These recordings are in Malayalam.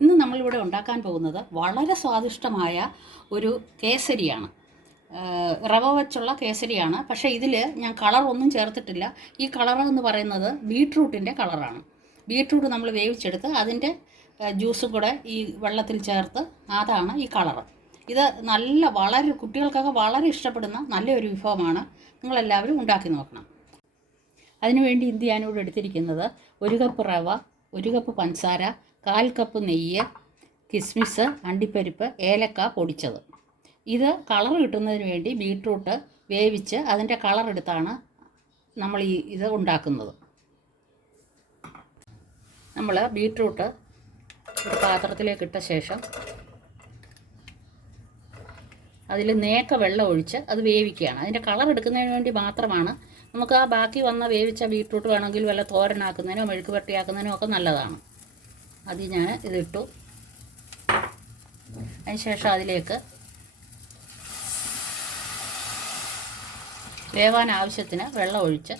ഇന്ന് നമ്മളിവിടെ ഉണ്ടാക്കാൻ പോകുന്നത് വളരെ സ്വാദിഷ്ടമായ ഒരു കേസരിയാണ്. റവ വെച്ചുള്ള കേസരിയാണ്. പക്ഷേ ഇതിൽ ഞാൻ കളർ ഒന്നും ചേർത്തിട്ടില്ല. ഈ കളർ എന്ന് പറയുന്നത് ബീട്രൂട്ടിന്റെ കളറാണ്. ബീട്രൂട്ട് നമ്മൾ വേവിച്ചെടുത്ത് അതിന്റെ ജ്യൂസും കൂടെ ഈ വെള്ളത്തിൽ ചേർത്ത് അതാണ് ഈ കളർ ഇത് നല്ല വളരെ കുട്ടികൾക്കൊക്കെ വളരെ ഇഷ്ടപ്പെടുന്ന നല്ലൊരു വിഭവമാണ്. നിങ്ങളെല്ലാവരും ഉണ്ടാക്കി നോക്കണം. അതിനുവേണ്ടി ഇന്ത്യ ഞാനിവിടെ എടുത്തിരിക്കുന്നത് ഒരു കപ്പ് റവ ഒരു കപ്പ് പഞ്ചസാര കാൽ കപ്പ് നെയ്യ് കിസ്മിസ് അണ്ടിപ്പരിപ്പ് ഏലക്ക പൊടിച്ചത്. ഇത് കളർ കിട്ടുന്നതിന് വേണ്ടി ബീട്രൂട്ട് വേവിച്ച് അതിന്റെ കളർ എടുത്താണ് നമ്മൾ ഈ ഇത് ഉണ്ടാക്കുന്നത്. നമ്മൾ ബീട്രൂട്ട് ഒരു പാത്രത്തിലേക്ക് ഇട്ട ശേഷം അതിൽ നേക്ക വെള്ളം ഒഴിച്ച് അത് വേവിക്കുകയാണ്. അതിന്റെ കളർ എടുക്കുന്നതിന് വേണ്ടി മാത്രമാണ് നമുക്ക് ആ ബാക്കി വന്ന വേവിച്ച ബീട്രൂട്ട് വേണമെങ്കിൽ വല്ല തോരനാക്കുന്നതിനോ മെഴുക്ക് പട്ടിയാക്കുന്നതിനോ ഒക്കെ നല്ലതാണ്. അത് ഞാൻ ഇതിട്ടു. അതിന് ശേഷം അതിലേക്ക് വേവാൻ ആവശ്യത്തിന് വെള്ളം ഒഴിച്ച്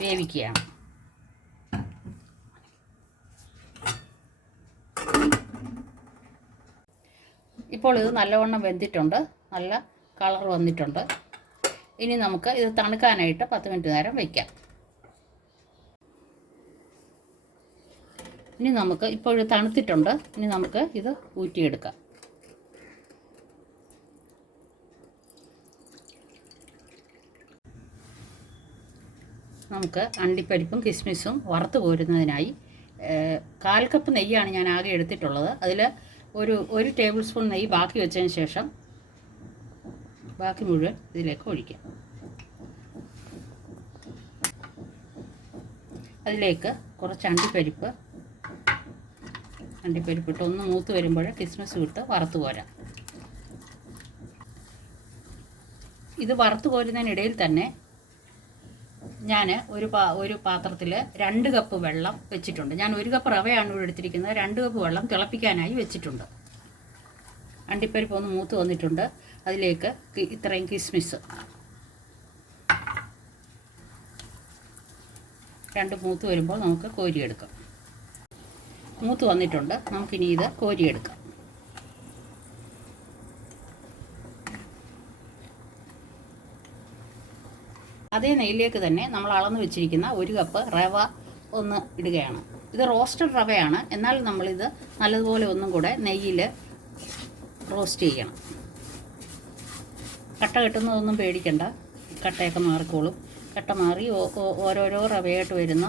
വേവിക്കുകയാണ്. ഇപ്പോൾ ഇത് നല്ലവണ്ണം വെന്തിട്ടുണ്ട്. നല്ല കളർ വന്നിട്ടുണ്ട്. ഇനി നമുക്ക് ഇത് തണുക്കാനായിട്ട് പത്ത് മിനിറ്റ് നേരം വയ്ക്കാം ഇനി നമുക്ക് ഇപ്പോൾ തണുത്തിട്ടുണ്ട്. ഇനി നമുക്ക് ഇത് ഊറ്റിയെടുക്കാം. നമുക്ക് അണ്ടിപ്പരിപ്പും കിസ്മിസും വറുത്ത് കോരുന്നതിനായി ഏഹ്, കാൽ കപ്പ് നെയ്യാണ് ഞാൻ ആകെ എടുത്തിട്ടുള്ളത്. അതിൽ ഒരു ഒരു ടേബിൾ സ്പൂൺ നെയ്യ് ബാക്കി വെച്ചതിന് ശേഷം ബാക്കി മുഴുവൻ ഇതിലേക്ക് ഒഴിക്കാം. അതിലേക്ക് കുറച്ച് അണ്ടിപ്പരിപ്പ് അണ്ടിപ്പരിപ്പ് ഇട്ട് ഒന്ന് മൂത്ത് വരുമ്പോൾ കിസ്മിസ് ഇട്ട് വറുത്ത് കോരാം. ഇത് വറുത്ത് കോരുന്നതിനിടയിൽ തന്നെ ഞാൻ ഒരു പാ ഒരു പാത്രത്തിൽ രണ്ട് കപ്പ് വെള്ളം വെച്ചിട്ടുണ്ട്. ഞാൻ ഒരു കപ്പ് റവയാണ് ഇവിടെ എടുത്തിരിക്കുന്നത്. രണ്ട് കപ്പ് വെള്ളം തിളപ്പിക്കാനായി വെച്ചിട്ടുണ്ട്. അണ്ടിപ്പരിപ്പ് ഒന്ന് മൂത്ത് വന്നിട്ടുണ്ട്. അതിലേക്ക് ഇത്രയും കിസ്മിസ്. രണ്ട് മൂത്ത് വരുമ്പോൾ നമുക്ക് കോരിയെടുക്കാം. മൂത്ത് വന്നിട്ടുണ്ട്. നമുക്കിനി ഇത് കോരിയെടുക്കാം. അതേ നെയ്യിലേക്ക് തന്നെ നമ്മൾ അളന്ന് വെച്ചിരിക്കുന്ന ഒരു കപ്പ് റവ ഒന്ന് ഇടുകയാണ്. ഇത് റോസ്റ്റഡ് റവയാണ്. എന്നാൽ നമ്മളിത് നല്ലതുപോലെ ഒന്നും കൂടെ നെയ്യിൽ റോസ്റ്റ് ചെയ്യണം. കട്ട കെട്ടുന്നതൊന്നും പേടിക്കണ്ട. കട്ടയൊക്കെ മാറിക്കോളും. കട്ട മാറി ഓരോരോ റവയായിട്ട് വരുന്ന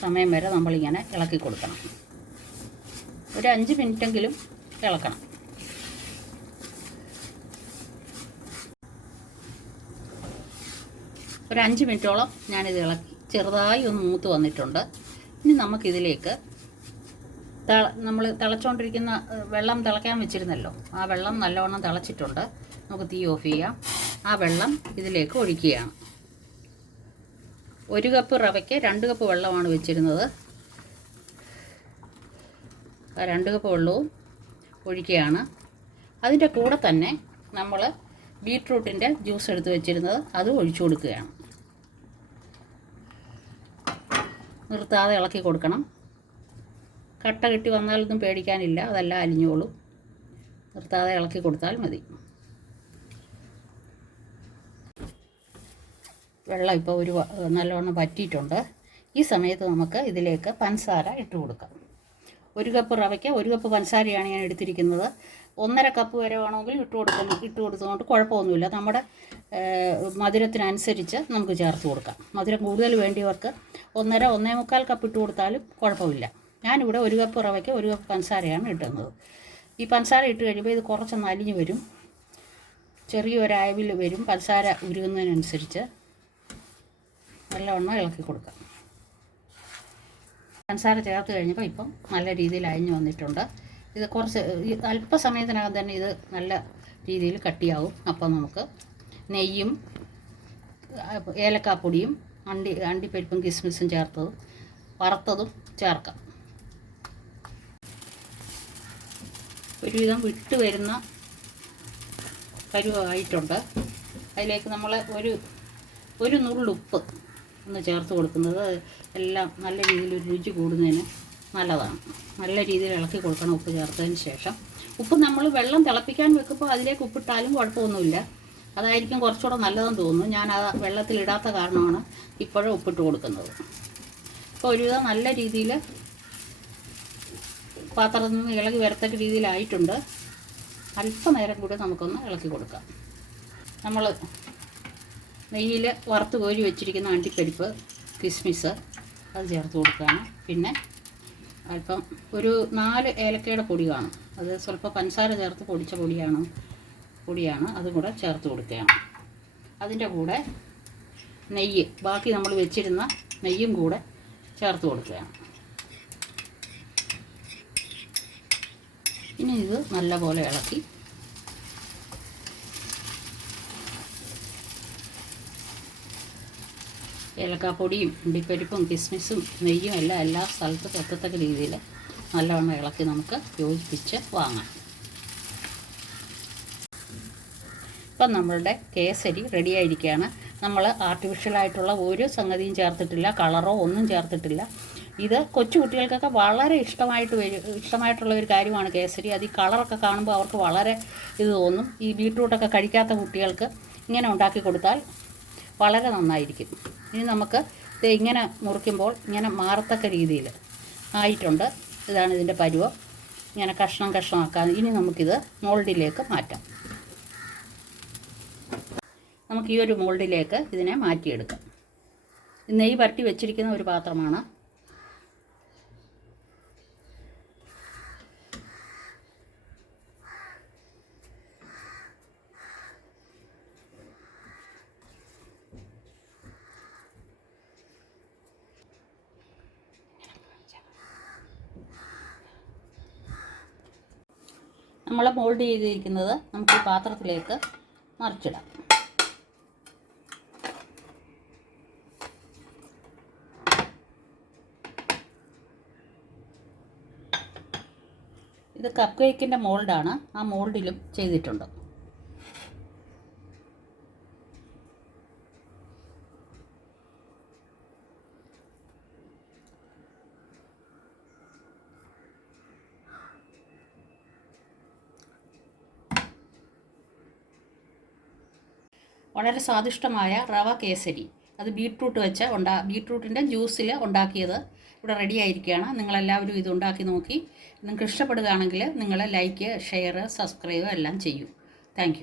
സമയം വരെ നമ്മളിങ്ങനെ ഇളക്കി കൊടുക്കണം. ഒരു അഞ്ച് മിനിറ്റെങ്കിലും ഇളക്കണം. ഒരു അഞ്ച് മിനിറ്റോളം ഞാനിത് ഇളക്കി. ചെറുതായി ഒന്ന് മൂത്ത് വന്നിട്ടുണ്ട്. ഇനി നമുക്കിതിലേക്ക് തിള നമ്മൾ തിളച്ചുകൊണ്ടിരിക്കുന്ന വെള്ളം തിളയ്ക്കാൻ വെച്ചിരുന്നല്ലോ. ആ വെള്ളം നല്ലവണ്ണം തിളച്ചിട്ടുണ്ട്. നമുക്ക് തീ ഓഫ് ചെയ്യാം. ആ വെള്ളം ഇതിലേക്ക് ഒഴിക്കുകയാണ്. ഒരു കപ്പ് റവയ്ക്ക് രണ്ട് കപ്പ് വെള്ളമാണ് വെച്ചിരുന്നത്. രണ്ട് കപ്പ് വെള്ളവും ഒഴിക്കുകയാണ്. അതിന്റെ കൂടെ തന്നെ നമ്മൾ ബീട്രൂട്ടിന്റെ ജ്യൂസ് എടുത്ത് വെച്ചിരുന്നത് അത് ഒഴിച്ചു കൊടുക്കുകയാണ്. നിർത്താതെ ഇളക്കി കൊടുക്കണം. കട്ട കിട്ടി വന്നാലൊന്നും പേടിക്കാനില്ല അതെല്ലാം അലിഞ്ഞോളും. നിർത്താതെ ഇളക്കി കൊടുത്താൽ മതി. വെള്ളം ഇപ്പോൾ ഒരു നല്ലോണം വറ്റിയിട്ടുണ്ട്. ഈ സമയത്ത് നമുക്ക് ഇതിലേക്ക് പഞ്ചസാര ഇട്ട് കൊടുക്കാം. ഒരു കപ്പ് റവയ്ക്ക് ഒരു കപ്പ് പഞ്ചസാരയാണ് ഞാൻ എടുത്തിരിക്കുന്നത്. ഒന്നര കപ്പ് വരെ വേണമെങ്കിൽ ഇട്ട് കൊടുക്കുന്നു. ഇട്ട് കൊടുത്തുകൊണ്ട് കുഴപ്പമൊന്നുമില്ല. നമ്മുടെ മധുരത്തിനനുസരിച്ച് നമുക്ക് ചേർത്ത് കൊടുക്കാം. മധുരം കൂടുതൽ വേണ്ടിയവർക്ക് ഒന്നര ഒന്നേ മുക്കാൽ കപ്പ് ഇട്ട് കൊടുത്താലും കുഴപ്പമില്ല. ഞാനിവിടെ ഒരു കപ്പ് റവയ്ക്ക് ഒരു കപ്പ് പഞ്ചസാരയാണ് ഇട്ടുന്നത് ഈ പഞ്ചസാര ഇട്ട് കഴിയുമ്പോൾ ഇത് കുറച്ചൊന്ന് അലിഞ്ഞ് വരും. ചെറിയൊരു അയവിൽ വരും. പഞ്ചസാര ഉരുകുന്നതിനനുസരിച്ച് നല്ലവണ്ണം ഇളക്കി കൊടുക്കാം. പഞ്ചസാര ചേർത്ത് കഴിഞ്ഞപ്പോൾ ഇപ്പം നല്ല രീതിയിൽ അയഞ്ഞു വന്നിട്ടുണ്ട്. ഇത് കുറച്ച് അല്പസമയത്തിനകം തന്നെ ഇത് നല്ല രീതിയിൽ കട്ടിയാവും. അപ്പം നമുക്ക് നെയ്യും ഏലക്കാപ്പൊടിയും അണ്ടി അണ്ടിപ്പരിപ്പും കിസ്മിസും ചേർത്തതും വറുത്തതും ചേർക്കാം. ഒരുവിധം വിട്ട് വരുന്ന കരുവായിട്ടുണ്ട്. അതിലേക്ക് നമ്മൾ ഒരു ഒരു നുള്ളുപ്പ് ഒന്ന് ചേർത്ത് കൊടുക്കുന്നത് എല്ലാം നല്ല രീതിയിൽ ഒരു രുചി കൂടുന്നതിന് നല്ലതാണ്. നല്ല രീതിയിൽ ഇളക്കി കൊടുക്കണം ഉപ്പ് ചേർത്തതിന് ശേഷം. ഉപ്പ് നമ്മൾ വെള്ളം തിളപ്പിക്കാൻ വെക്കുമ്പോൾ അതിലേക്ക് ഉപ്പിട്ടാലും കുഴപ്പമൊന്നുമില്ല. അതായിരിക്കും കുറച്ചുകൂടെ നല്ലതെന്ന് തോന്നുന്നു. ഞാൻ ആ വെള്ളത്തിലിടാത്ത കാരണമാണ് ഇപ്പോഴും ഉപ്പിട്ട് കൊടുക്കുന്നത്. ഇപ്പോൾ ഒരുവിധം നല്ല രീതിയിൽ പാത്രത്തിൽ നിന്ന് ഇളകി വരത്തക്ക രീതിയിലായിട്ടുണ്ട്. അല്പനേരം കൂടി നമുക്കൊന്ന് ഇളക്കി കൊടുക്കാം. നമ്മൾ നെയ്യിൽ വറുത്ത് കോരി വെച്ചിരിക്കുന്ന അണ്ടിപ്പരിപ്പ് കിസ്മിസ് അത് ചേർത്ത് കൊടുക്കുകയാണ്. പിന്നെ അല്പം ഒരു നാല് ഏലക്കയുടെ പൊടി കാണും. അത് സ്വല്പം പഞ്ചസാര ചേർത്ത് പൊടിച്ച പൊടിയാണ് പൊടിയാണ് അതും കൂടെ ചേർത്ത് കൊടുക്കുകയാണ്. അതിന്റെ കൂടെ നെയ്യ് ബാക്കി നമ്മൾ വെച്ചിരുന്ന നെയ്യും കൂടെ ചേർത്ത് കൊടുക്കുകയാണ്. ഇനി ഇത് നല്ലപോലെ ഇളക്കി ഏലക്കാപ്പൊടിയും ഉണ്ടിപ്പരിപ്പും കിസ്മിസും നെയ്യും എല്ലാം എല്ലാ സ്ഥലത്തും എത്തത്തക്ക രീതിയിൽ നല്ലവണ്ണം ഇളക്കി നമുക്ക് യോജിപ്പിച്ച് വാങ്ങാം. ഇപ്പം നമ്മളുടെ കേസരി റെഡി ആയിരിക്കുകയാണ്. നമ്മൾ ആർട്ടിഫിഷ്യലായിട്ടുള്ള ഒരു സംഗതിയും ചേർത്തിട്ടില്ല കളറോ ഒന്നും ചേർത്തിട്ടില്ല. ഇത് കൊച്ചു കുട്ടികൾക്കൊക്കെ വളരെ ഇഷ്ടമായിട്ട് വരും ഇഷ്ടമായിട്ടുള്ള ഒരു കാര്യമാണ് കേസരി. അത് ഈ കളറൊക്കെ കാണുമ്പോൾ അവർക്ക് വളരെ ഇത് തോന്നും. ഈ ബീട്രൂട്ടൊക്കെ കഴിക്കാത്ത കുട്ടികൾക്ക് ഇങ്ങനെ ഉണ്ടാക്കി കൊടുത്താൽ വളരെ നന്നായിരിക്കും. ഇനി നമുക്ക് ഇത് ഇങ്ങനെ മുറിക്കുമ്പോൾ ഇങ്ങനെ മാറത്തക്ക രീതിയിൽ ആയിട്ടുണ്ട്. ഇതാണ് ഇതിന്റെ പരുവം. ഇങ്ങനെ കഷ്ണം കഷ്ണമാക്കാൻ ഇനി നമുക്കിത് മോൾഡിലേക്ക് മാറ്റാം. നമുക്ക് ഈ ഒരു മോൾഡിലേക്ക് ഇതിനെ മാറ്റിയെടുക്കാം. നെയ്യ് പരട്ടി വെച്ചിരിക്കുന്ന ഒരു പാത്രമാണ്. നമ്മൾ മോൾഡ് ചെയ്തിരിക്കുന്നത് നമുക്ക് ഈ പാത്രത്തിലേക്ക് മറിച്ചിടാം. ഇത് കപ്പ് കേക്കിന്റെ മോൾഡാണ് ആ മോൾഡിലും ചെയ്തിട്ടുണ്ട്. വളരെ സ്വാദിഷ്ടമായ റവ കേസരി. അത് ബീട്രൂട്ട് വെച്ച് ഉണ്ടാ ബീട്രൂട്ടിന്റെ ജ്യൂസിൽ ഉണ്ടാക്കിയത് ഇവിടെ റെഡി ആയിരിക്കുകയാണ്. നിങ്ങളെല്ലാവരും ഇത് ഉണ്ടാക്കി നോക്കി. നിങ്ങൾക്ക് ഇഷ്ടപ്പെടുകയാണെങ്കിൽ നിങ്ങൾ ലൈക്ക് ഷെയർ സബ്സ്ക്രൈബ് എല്ലാം ചെയ്യൂ. താങ്ക്